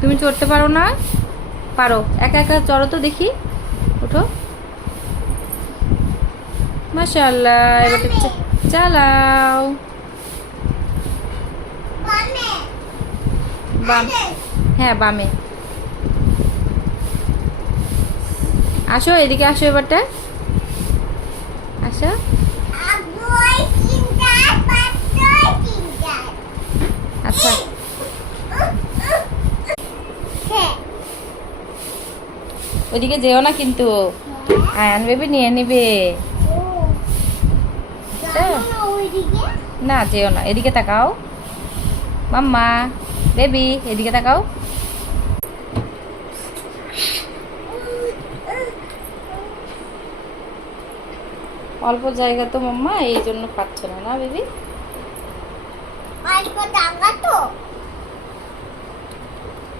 তুমি চড়তে পারো না? পারো, একা একা চড়ো তো দেখি। ওঠো। মাশাআল্লাহ, এবার চালাও। বাম, হ্যাঁ বামে। আসো এদিকে, আসো এবারটা। আসো। আচ্ছা, ওইদিকে যেও না কিন্তু, আয়ান বেবি নিয়ে নিবে। না যেও না, এদিকে তাকাও। মাম্মা বেবি, এদিকে তাকাও। অল্প জায়গা তো মাম্মা, এই জন্য পাচ্ছ না, না বেবি?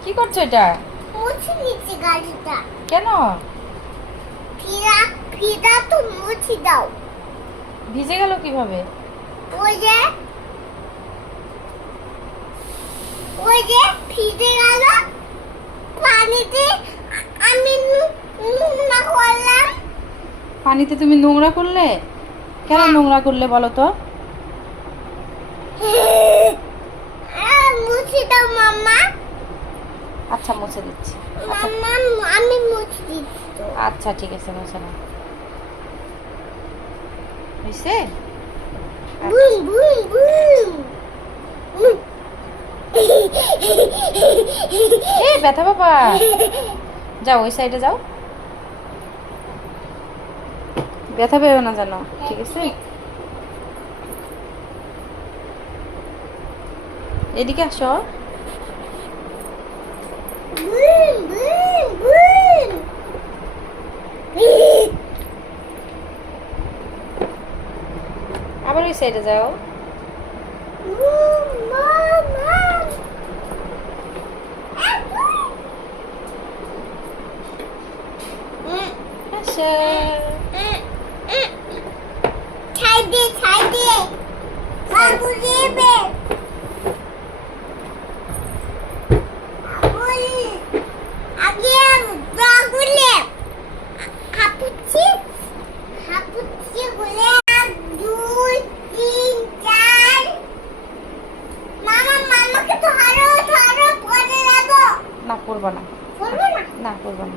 কি করছো এটা? মুছে নিচ্ছি গাড়িটা। কেন? ফিরা তো মুছে দাও। ভিজে গেল কিভাবে? ওই যে ভিজে গেল পানিতে। আমি নোংরা করলাম। পানিতে তুমি নোংরা করলে? কেন নোংরা করলে বলো তো? মুছে দাও মাম্মা। আচ্ছা মুছে দিচ্ছি। আচ্ছা মাম্মা আমি মুছে দিচ্ছি। আচ্ছা ঠিক আছে, মুছে নাও। হয়েছে? Boom boom boom. এ ব্যথা বাবা, যাও ওই সাইডে যাও, ব্যথা পেও না জানো, ঠিক আছে? এদিকে আসো। Boom boom boom. আবার ওই সাইডে যাও। আচ্ছা ছাইদে বাবু দেবে। আগে বাবুলে হাপুছি বলে 2 3 4। মামাকে ধরো পরে যাবো। না করবো না, করবো না। না করবো না।